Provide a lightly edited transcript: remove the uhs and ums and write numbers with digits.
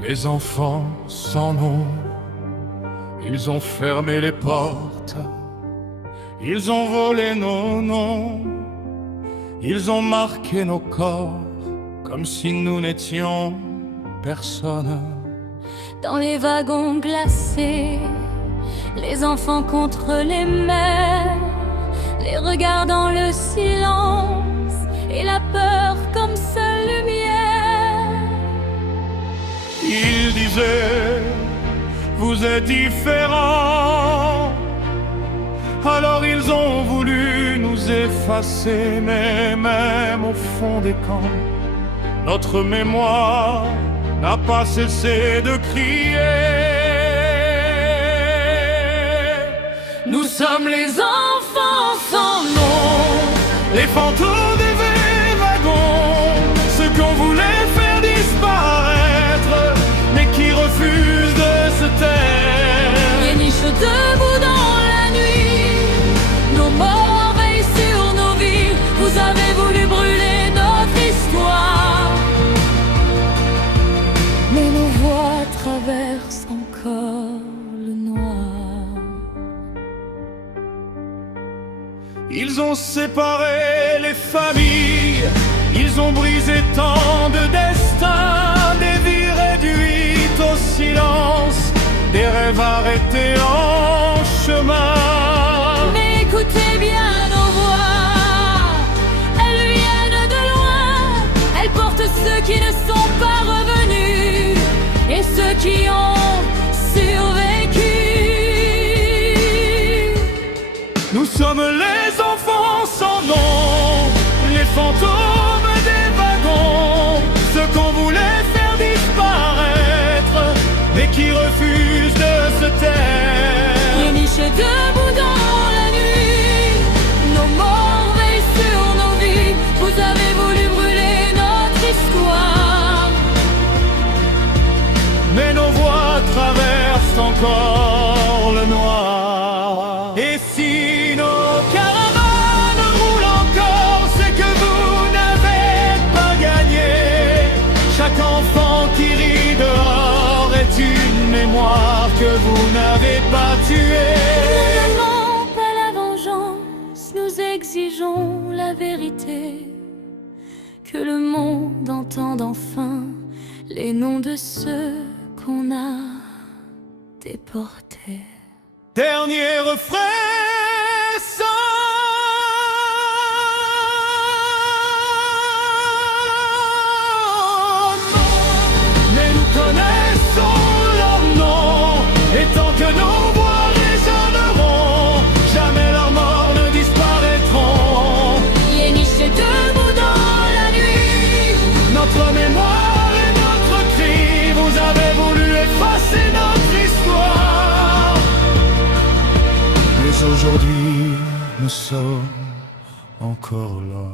Les enfants s'en vont, ils ont fermé les portes, ils ont volé nos noms, ils ont marqué nos corps, comme si nous n'étions personne. Dans les wagons glacés, les enfants contre les mers, les regards dans le silence et la peur comme seule lumière. Ils disaient, vous êtes différents. Alors ils ont voulu nous effacer, mais même au fond des camps, notre mémoire n'a pas cessé de crier. Nous sommes les enfants sans nom, Les fantômes des wagons, ceux qu'on voulait faire disparaître, mais qui refusent de se taire. les niches debout dans la nuit, nos morts veillent sur nos vies. Vous avez voulu brûler notre histoire, mais nos voix traversent encore le noir. Ils ont séparé les familles, ils ont brisé tant de destins, des vies réduites au silence, des rêves arrêtés en chemin. Mais écoutez bien nos voix, elles viennent de loin, elles portent ceux qui ne sont pas revenus et ceux qui ont survécu. Nous sommes les enfants sans nom, les fantômes des wagons, ceux qu'on voulait faire disparaître, mais qui refusent de se taire. Les niches debout dans la nuit, nos morts veillent sur nos vies. Vous avez voulu brûler notre histoire, Mais nos voix traversent encore le noir. Et si nos caravanes roulent encore, c'est que vous n'avez pas gagné. Chaque enfant qui rit dehors est une mémoire que vous n'avez pas tuée. nous n'aimons pas la vengeance, nous exigeons la vérité. Que le monde entende enfin les noms de ceux qu'on a déportés. Dernier refrain mais nous connaissons leur nom, et tant que nos voix résonneront, jamais leurs morts ne disparaîtront. Les niches debout dans la nuit, Notre mémoire et notre cri, vous avez voulu effacer notre histoire. Mais aujourd'hui, nous sommes encore là.